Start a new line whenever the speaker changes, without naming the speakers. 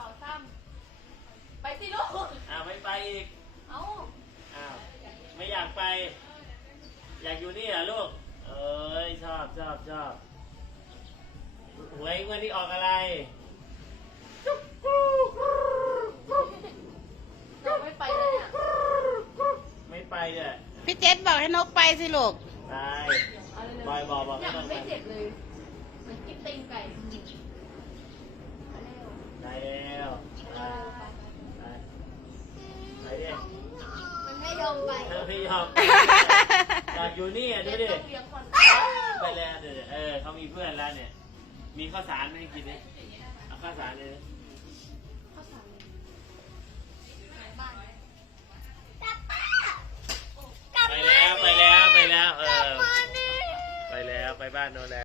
ไปสิลูก
ไม่ไปอีกไม่อยากไป อยากอยู่นี่เหรอลูกเอ้ยชอบหวยวันนี้ออกอะไร
เราไม่ไปเลยเนี่ย
ไม่ไปเนี่ย
พี่เจษบอกให้นกไปสิลูก
ไปบอยบอก
เนี่ยมันไม่เจ็บเลยเหมือนกินตีนไก่
ได้แล้วไปดิ
มันไม่ยอมไป
ไม่ยอมอยากอยู่นี่ดูดิไปแล้วเขามีเพื่อนแล้วเนี่ยมีข้าวสารให้กินดิเอาข้าวสารเลยไปแล้วไปแล้วไปบ้านโน่นแล้ว